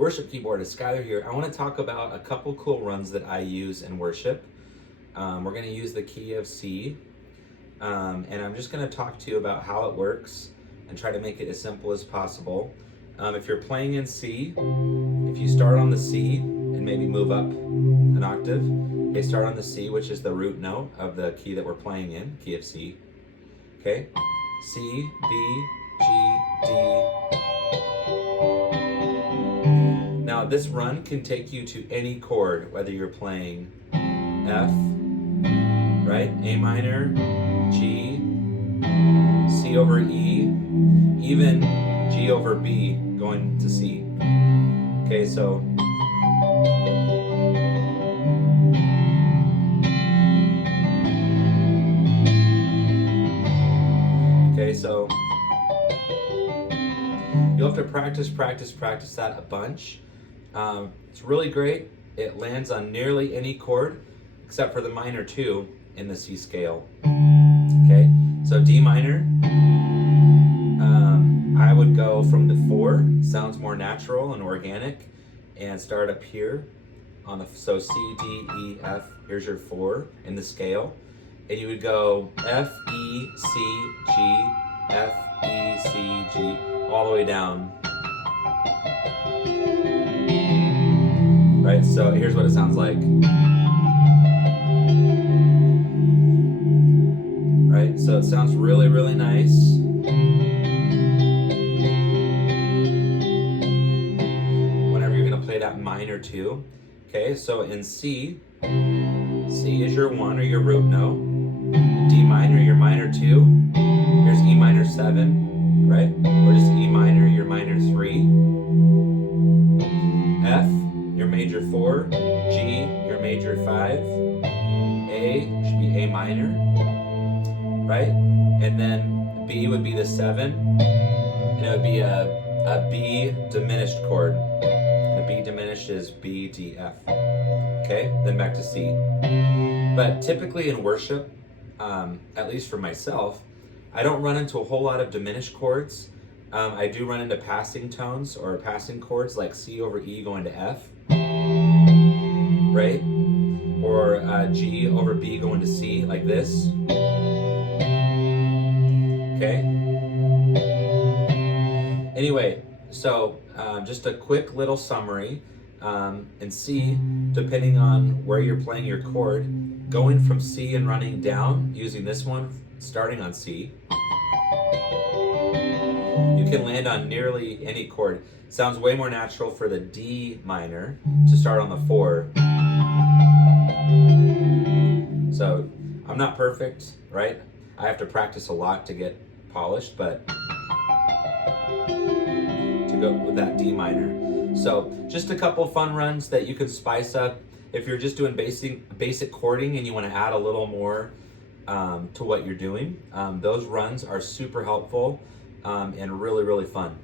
worship keyboardist Skylar here. I want to talk about a couple cool runs that I use in worship. We're going to use the key of C, and I'm just going to talk to you about how it works and try to make it as simple as possible. If you're playing in C, if you start on the C and maybe move up an octave, okay, start on the C, which is the root note of the key that we're playing in, key of C. Okay, C, B, G, D. Now this run can take you to any chord, whether you're playing F, right, A minor, G, C over E, even G over B going to C. Okay, so you'll have to practice that a bunch. It's really great. It lands on nearly any chord except for the minor 2 in the C scale. Okay, so D minor, I would go from the 4, sounds more natural and organic, and start up here on the, so C, D, E, F, here's your 4 in the scale, and you would go F, E, C, G, F, E, C, G, all the way down. Right, so here's what it sounds like. Right, so it sounds really, really nice. Whenever you're gonna play that minor 2. Okay, so in C, C is your 1 or your root note. D minor, your minor 2. Here's E minor 7, right? Or just E minor, your minor 3. F, your major 4. G, your major 5. A should be A minor, right? And then B would be the 7, and it would be a B diminished chord. The B diminished is B, D, F. Okay, then back to C. But typically in worship, at least for myself, I don't run into a whole lot of diminished chords. I do run into passing tones or passing chords like C over E going to F, right? Or G over B going to C like this. Okay? Anyway, so just a quick little summary. In C, depending on where you're playing your chord, going from C and running down, using this one, starting on C, you can land on nearly any chord. Sounds way more natural for the D minor to start on the 4. So I'm not perfect, right? I have to practice a lot to get polished, but to go with that D minor. So just a couple fun runs that you can spice up if you're just doing basic chording and you want to add a little more to what you're doing. Those runs are super helpful and really, really fun.